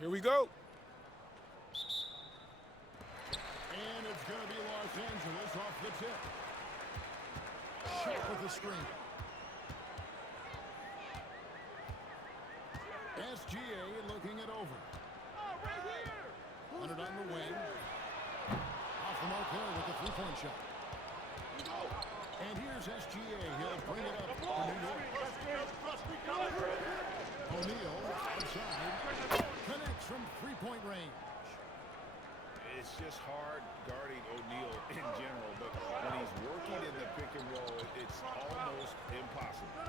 Here we go. And it's going to be Los Angeles off the tip. Shot with the screen. SGA looking it over. Leonard on the wing. Off the mark there with the three-point shot. And here's SGA. He'll bring it up for New York. O'Neal outside. Connects from three-point range. It's just hard guarding O'Neal in general, but when he's working in the pick and roll, it's almost impossible.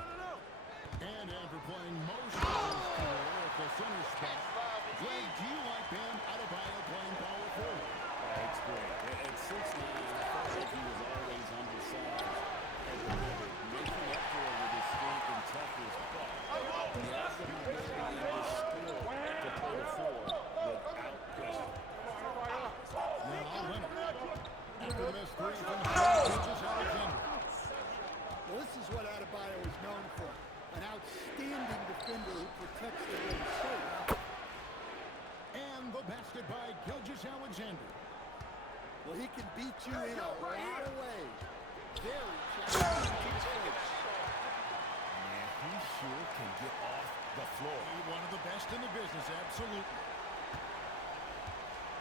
And after playing most of his career at the center spot, Greg, do you like Ben Adebayo playing power forward? It's great. At 6'9", I felt like he was always undersized at the limit, making up for it with his strength and toughness, but he has the mobility and the skill to play the forward without question. Now Leonard. After the missed three from Gilgeous Alexander. Well, this is what Adebayo is known for. An outstanding defender who protects the rim safe. And the basket by Gilgeous Alexander. Well, he can beat you in a lot of ways. Very challenging. And he sure can get off the floor. One of the best in the business, absolutely.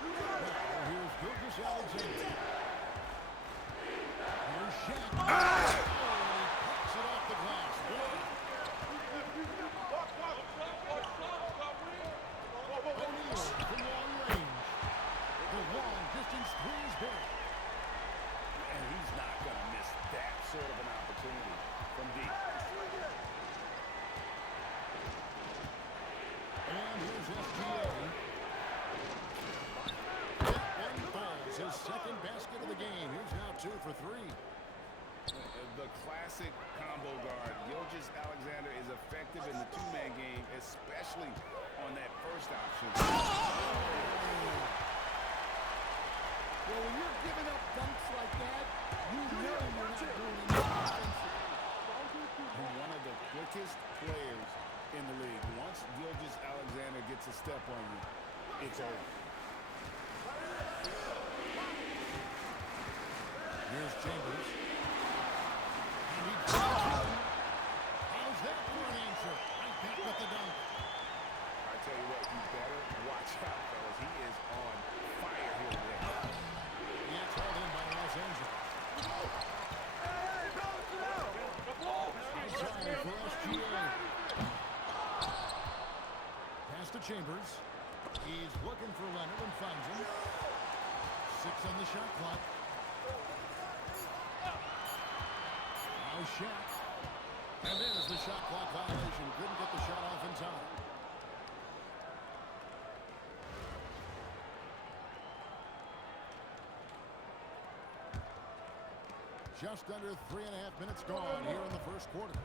Now, here's Gilgeous Alexander. Here's Shaq. Oh, he pops it off the glass. O'Neal from long range. The long-distance three is good. And he's not going to miss that sort of an opportunity from deep. And here's SGA. That one falls. His second basket of the game. Here's now 2 for 3. The classic combo guard. Gilgeous Alexander is effective in the two-man game, especially on that first option. Well, when you're giving up dunks like that, you know you're not doing anything offensive. And one of the quickest players in the league. Once Gilgeous Alexander gets a step on you, it's over. Here's Chambers. How's that for an answer? I think with the dunk. I tell you what, you better watch out, fellas. He is on fire here today. Yeah, it's held in by Los Angeles. Outside for SGA. Pass to Chambers. He's looking for Leonard and finds him. 6 on the shot clock. Now Shaq. And there's the shot clock violation. Couldn't get the shot off in time. Just under 3.5 minutes gone here in the first quarter.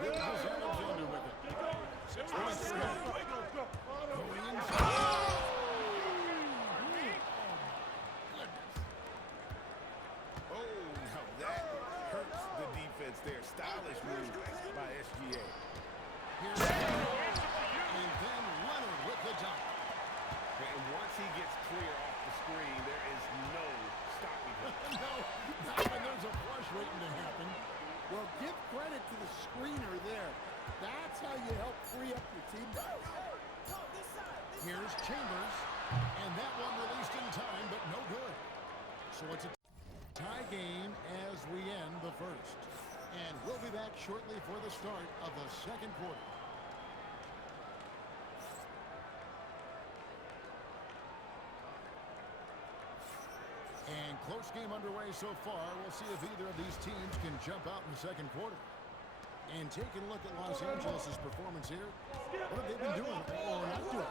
Gilgeous Alexander with it. 6 points for him. Going inside. Oh, now that hurts the defense there. Stylish move by SGA. Here's and then Leonard with the dunk. And once he gets clear off the screen, there is no stopping him. No, not when there's a flush waiting to happen. Well, give credit to the screener there. That's how you help free up your team. Here's Chambers. And that one released in time, but no good. So it's a tie game as we end the first. And we'll be back shortly for the start of the second quarter. And close game underway so far. We'll see if either of these teams can jump out in the second quarter. And taking a look at Los Angeles' performance here, what have they been doing or not doing?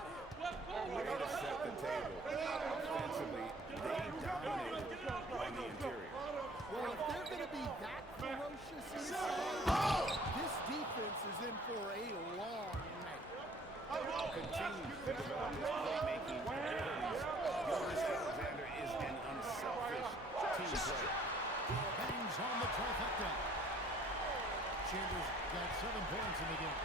Way to set the table. Offensively, they dominated on the interior. Well, if they're going to be that ferocious inside, this defense is in for a long night. Continues to develop his playmaking abilities. Gilgeous Alexander is an unselfish team player. Hangs on the trifecta. Chambers got 7 points in the game.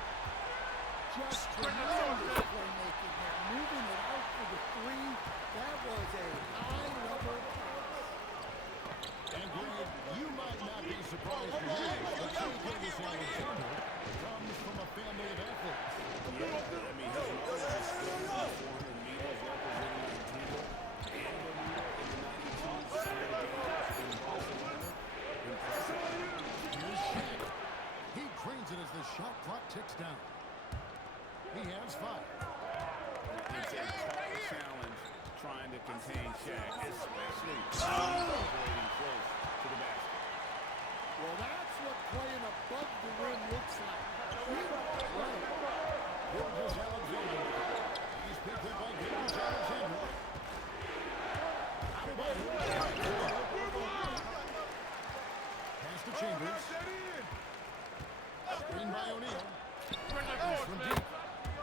Just tremendous playmaking there. Moving it out for the three. That was a high-level pass. And Greg, you might not be surprised to hear this, but Shai Gilgeous-Alexander comes from a family of athletes. Yeah, I mean, his mother was still in the 400 meters representing Antigua and Bermuda in the 92 Summer Games in Barcelona. Impressive. Here's Shaq. He trains it as the shot clock ticks down. He has 5. It's a tall challenge trying to contain Shaq, especially when he's operating close to the basket. Well, that's what playing above the rim looks like. Gilgeous-Alexander. He's picked up by Gilgeous-Alexander. Out of bounds. Pass to Chambers. Screen by O'Neal. He's from deep.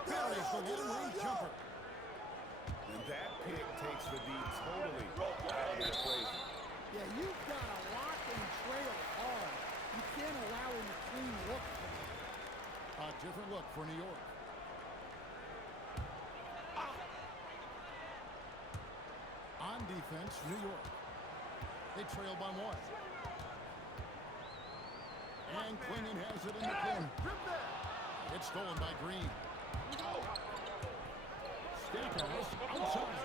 Buries the long-range jumper. And that pick takes the D totally out of the equation. Yeah, you've got to lock and trail hard. You can't allow him to clean look for him. A different look for New York. On defense, New York. They trail by 1. And Quingen has it in the corner. It's stolen by Green. Stackhouse outside.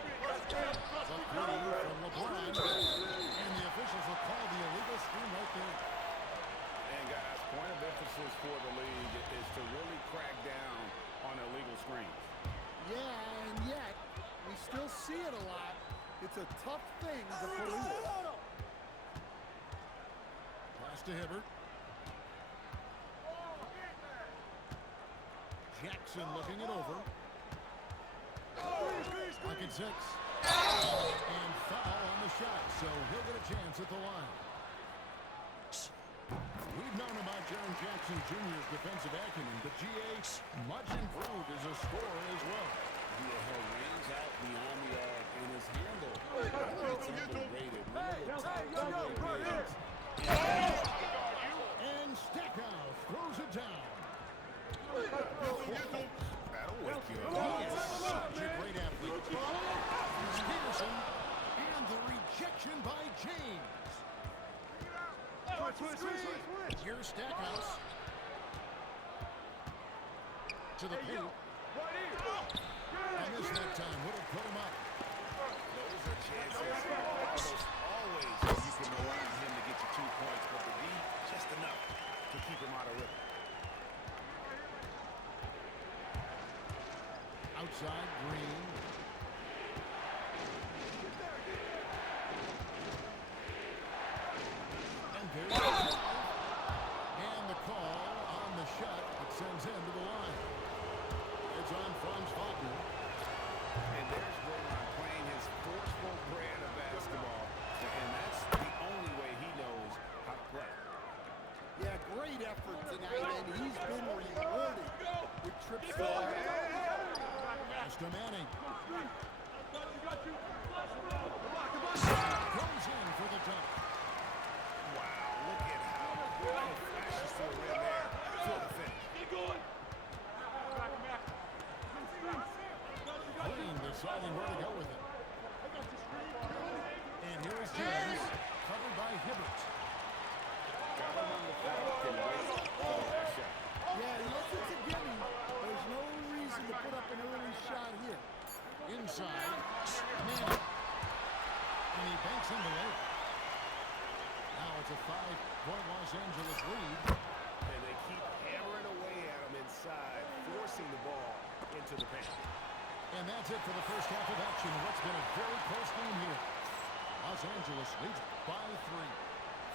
The 3 from LeBron. And the officials will call the illegal screen right there. And guys, point of emphasis for the league is to really crack down on illegal screens. Yeah, and yet, we still see it a lot. It's a tough thing to police. Pass to Hibbert. Jackson looking it over. Pocket 6. And foul on the shot, so he'll get a chance at the line. We've known about Jaren Jackson Jr.'s defensive acumen, but G.A. much improved as a scorer as well. He range out beyond the arc, and his handle, it's underrated. One of the top two-way bigs. And Stackhouse throws it down. That'll wake you He up. is such a great athlete. Here's Peterson, and the rejection by James. Here's Stackhouse. To the paint. And this that time would have put him up. Those are chances. Almost always you can rely on him to get you 2 points, but the D, just enough to keep him out of rhythm. Outside, Green. And there's the drive. And the call on the shot that sends him to the line. It's on Franz Wagner. And there's Draymond playing his forceful brand of basketball, and that's the only way he knows how to play. Yeah, great effort tonight, and he's been rewarded with trips to the line. Pass to Manning. Goes in for the dunk. Wow, look at how he flashes to the rim there for the finish. Green deciding where to go with it. And here is James, covered by Hibbert. Got him on the foul, can wait for the last shot. Yeah, unless it's a gimme, there's no reason to put up an early shot here. Inside, Manning. And he banks in the lane. Now it's a 5-point Los Angeles lead. And they keep hammering away at him inside, forcing the ball into the paint. And that's it for the first half of action. What's been a very close game here. Los Angeles leads by 3.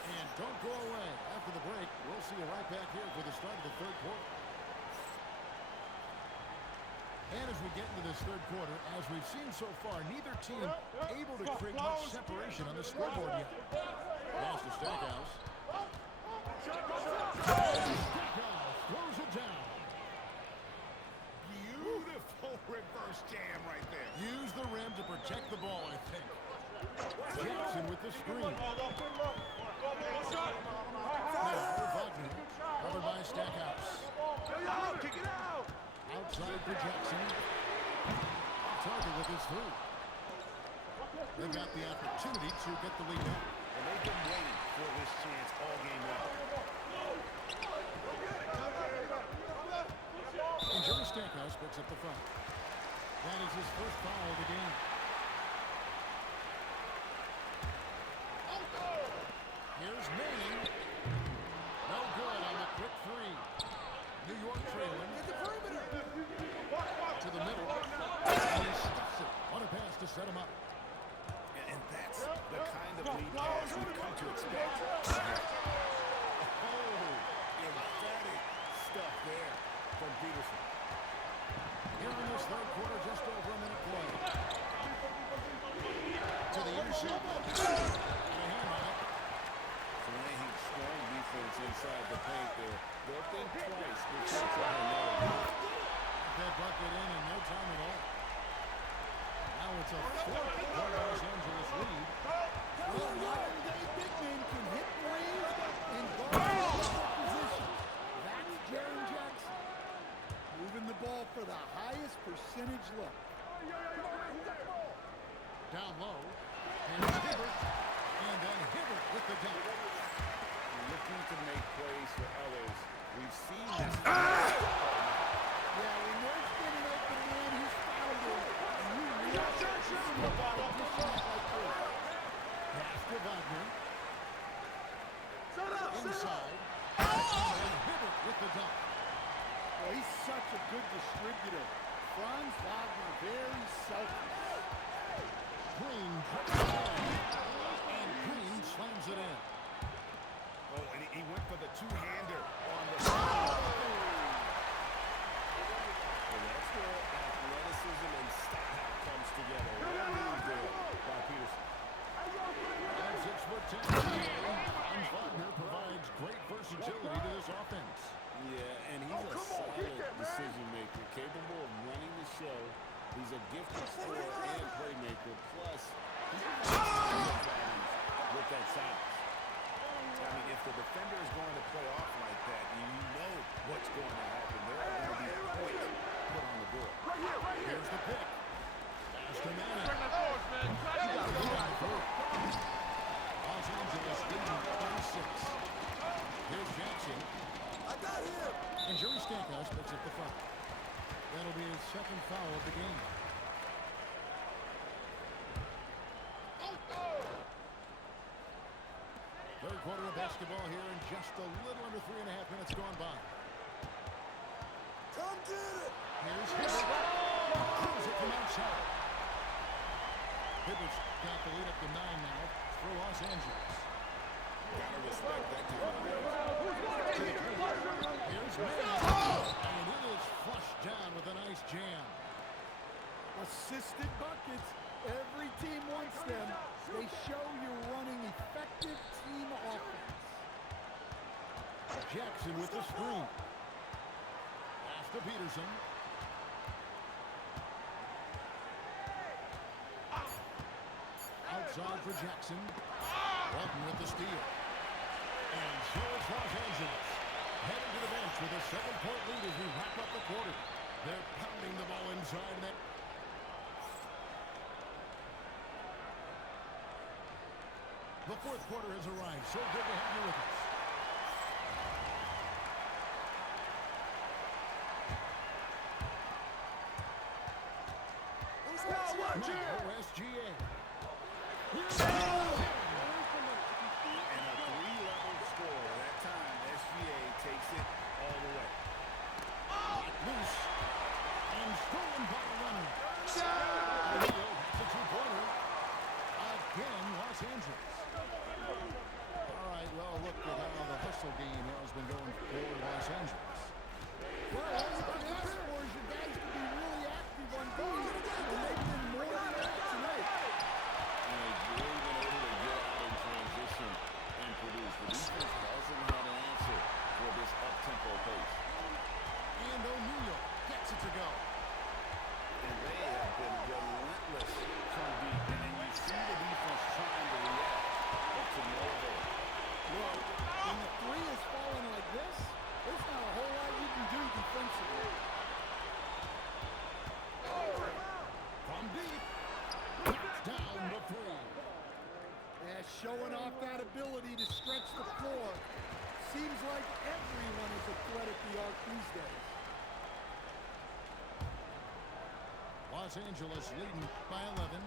And don't go away. After the break, we'll see you right back here for the start of the third quarter. And as we get into this third quarter, as we've seen so far, neither team able to create much separation on the scoreboard yet. Pass to Stackhouse. Stackhouse throws it down. Beautiful reverse jam right there. Use the rim to protect the ball, I think. Jackson with the screen. Now, Wagner, covered by Stackhouse. for Jackson. Target with his three. They got the opportunity to get the lead back. And they've been waiting for this chance all game long. And Jerry Stackhouse picks up the foul. That is his first foul of the game. Here's Manning. No good on the quick three. New York trailing. To the middle. And he stuffs it on a pass to set him up. And that's the kind of lead pass we've come to expect. Oh, emphatic stuff there from Peterson. Here in this third quarter, just over a minute play. To the inside. And a hand on it. Playing strong defense inside the paint there. They'll think twice before trying another. That bucket in no time at all. Now it's a fourth for Los Angeles lead. Well, modern-day big men can hit threes and guard position. That's Jaren Jackson. Moving the ball for the highest percentage look. Down low. Here's Hibbert. And then Hibbert with the dunk. Looking to make plays for others. We've seen this. Yeah, when there's been an open man who's fouled him, and you realize it's a competition like this. Pass to Wagner. Inside. And then Hibbert with the dunk. Well, he's such a good distributor. Franz Wagner, very selfish. Green drives it in. And Green slams it in. Oh, and he went for the two-hander on the And that's where athleticism and style comes together. What a move there by Peterson. 6'10". Franz Wagner provides great versatility to this offense. Yeah, and he's a solid decision maker, capable of running the show. He's a gifted scorer and playmaker. Plus, he's problems with that size. I mean, if the defender is going to play off like that, you know what's going to happen. There are going to be points put on the board. Here's the pick. Pass to Manning. Los Angeles leading 36. Here's Jackson. I got him. And Jerry Stackhouse picks up the foul. That'll be his second foul of the game. Third quarter of basketball here and just a little under 3.5 minutes gone by. Come get it. Here's Hibbert. Throws it from outside. Hibbert's got the lead up to 9 now for Los Angeles. Gotta respect that kind of play. Here's Manning. And it is flushed down with a nice jam. Assisted buckets. Every team wants them. They show you're running effective team offense. Jackson with the screen. Pass to Peterson. Outside for Jackson. Walton with the steal. And so it's Los Angeles. Heading to the bench with a 7-point lead as we wrap up the quarter. They're pounding the ball inside net. The fourth quarter has arrived. So good to have you with us. OSGA. Here's And a three-level score. That time, SGA takes it all the way. loose. And stolen by the runner. O'Neal hits a two-pointer. Again, Los Angeles. All right, well, look at how the hustle game has been going for Los Angeles. Well, all you can ask for is your guys to be really active on D, and they've been more than that tonight. And they've really been able to get out in transition and produce. The defense hasn't had an answer for this up-tempo pace. And O'Neal gets it to go. And they have been relentless from deep. And then you see the defense trying to react, but to no avail. Look, when the three is falling like this, there's not a whole lot you can do defensively. the arc these days. Los Angeles leading by 11.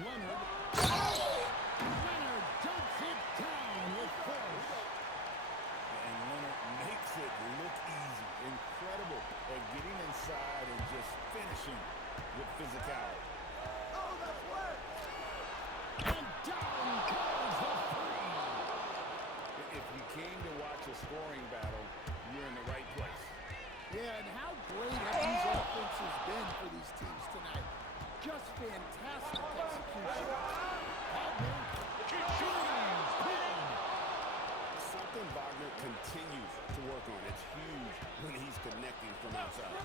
Leonard. Leonard dumps it down with force. And Leonard makes it look easy. Incredible at getting inside and just finishing with physicality. And down goes the three. If you came to watch a scoring battle, you're in the right place. Yeah, and how great have these offenses been for these teams tonight? Just fantastic execution. Wagner. Something Wagner continues to work on. It's huge when he's connecting from outside.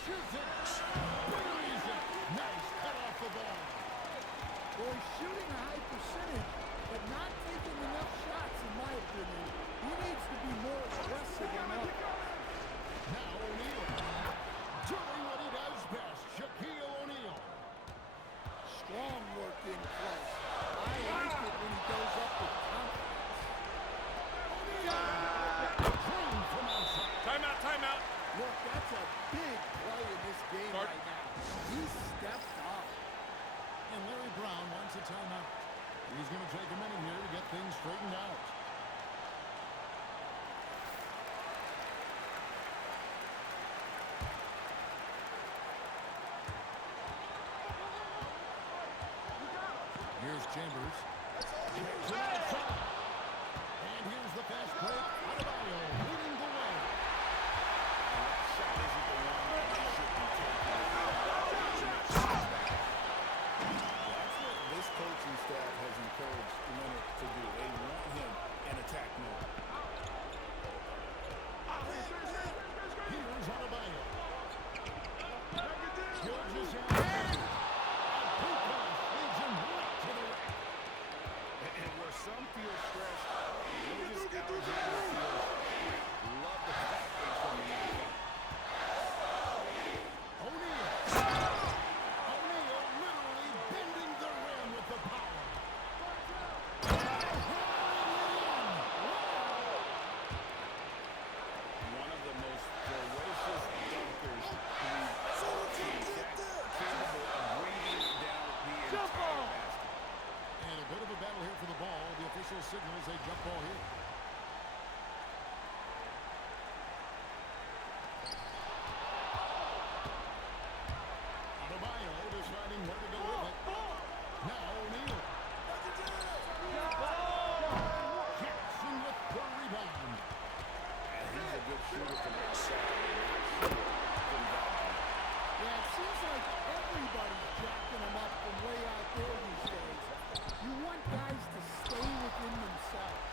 Shoots it. Buries it. Nice cut off the ball. Boy, shooting a high percentage, but not taking enough shots, in my opinion. He needs to be more aggressive on offense. Now O'Neal. Doing what he does best. Shaquille O'Neal. Strong work in close. I like it when he goes up with confidence. Clean from outside. Timeout. Look, that's a big play in this game right now. He stepped up. And Larry Brown wants a timeout. He's going to take a minute here to get things straightened out. Here's Chambers. Jackson outside. And here's the fast break. Adebayo leading the way. Shot isn't the one that they should be taking. That's what this coaching staff has encouraged Leonard to do. They want him in attack mode. Here's Adebayo. Gilgeous-Alexander. A big pass leads him right to the rack. And where some feel stressed, Gilgeous-Alexander feels free. Love the confidence from the young. O'Neal. O'Neal literally bending the rim with the power. One of the most ferocious dunkers we've seen, capable of bringing down the entire basket. And a bit of a battle here for the ball. The official signals a jump ball here. Adebayo deciding where to go with it. Now O'Neal. Jackson with the rebound. And he's a good shooter from outside. Not shooter from down. Yeah, it seems like everybody's jacking him up from way out there these days. You want guys to stay within themselves.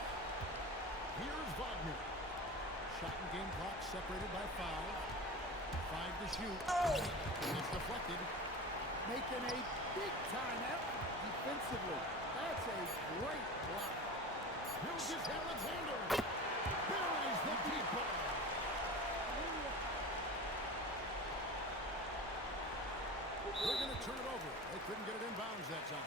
Here's Wagner. Shot and game clock separated by 5. 5 to shoot. It's deflected. Making a big-time effort defensively. That's a great block. Gilgeous-Alexander buries the deep ball. They're going to turn it over. They couldn't get it in bounds that time.